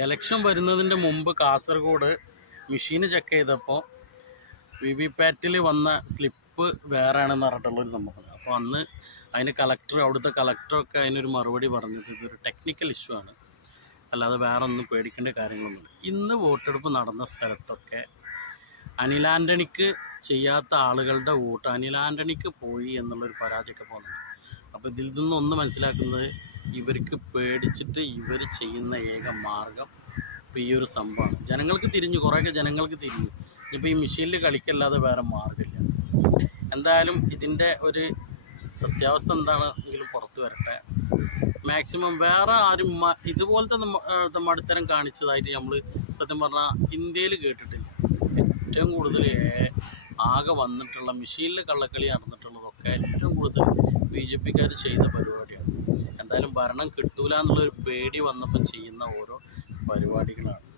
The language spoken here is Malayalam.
ഇലക്ഷൻ വരുന്നതിന്റെ മുമ്പ് കാസർഗോഡ് മെഷീൻ ചെക്ക് ചെയ്തപ്പോൾ വി വി പാറ്റിൽ വന്ന സ്ലിപ്പ് വേറെയാണെന്ന് പറഞ്ഞിട്ടുള്ളൊരു സംഭവം. അപ്പോൾ അന്ന് അതിന് കളക്ടർ അവിടുത്തെ കളക്ടറൊക്കെ അതിനൊരു മറുപടി പറഞ്ഞത് ഇതൊരു ടെക്നിക്കൽ ഇഷ്യൂ ആണ്. അല്ലാതെ വേറെ ഒന്നും പേടിക്കേണ്ട കാര്യങ്ങളൊന്നുമില്ല. ഇന്ന് വോട്ടെടുപ്പ് നടന്ന സ്ഥലത്തൊക്കെ അനിൽ ആന്റണിക്ക് ചെയ്യാത്ത ആളുകളുടെ വോട്ട് അനിൽ ആന്റണിക്ക് പോയി എന്നുള്ളൊരു പരാതിയൊക്കെ പോകുന്നുണ്ട് അപ്പോൾ ഇതിൽ നിന്നൊന്ന് മനസ്സിലാക്കുന്നത് ഇവർക്ക് പേടിച്ചിട്ട് ഇവർ ചെയ്യുന്ന ഏക മാർഗം ഇപ്പോൾ ഈ ഒരു സംഭവമാണ്. ജനങ്ങൾക്ക് തിരിഞ്ഞു കുറേയൊക്കെ ജനങ്ങൾക്ക് തിരിഞ്ഞു. ഇപ്പോൾ ഈ മെഷീനിൽ കളിക്കല്ലാതെ വേറെ മാർഗമില്ല. എന്തായാലും ഇതിന്റെ ഒരു സത്യാവസ്ഥ എന്താണെങ്കിലും പുറത്തു വരട്ടെ. മാക്സിമം വേറെ ആരും ഇതുപോലത്തെ മടുത്തരം കാണിച്ചതായിട്ട് നമ്മൾ സത്യം പറഞ്ഞാൽ ഇന്ത്യയിൽ കേട്ടിട്ടില്ല. ഏറ്റവും കൂടുതൽ ആകെ വന്നിട്ടുള്ള മെഷീനിലെ കള്ളക്കളി നടന്നിട്ടുള്ളതൊക്കെ ഏറ്റവും കൂടുതൽ ബി ജെ പിക്കാർ ചെയ്ത പരിപാടിയാണ്. എന്തായാലും ഭരണം കിട്ടൂല എന്നുള്ളൊരു പേടി വന്നപ്പം ചെയ്യുന്ന ഓരോ പരിപാടികളാണ്.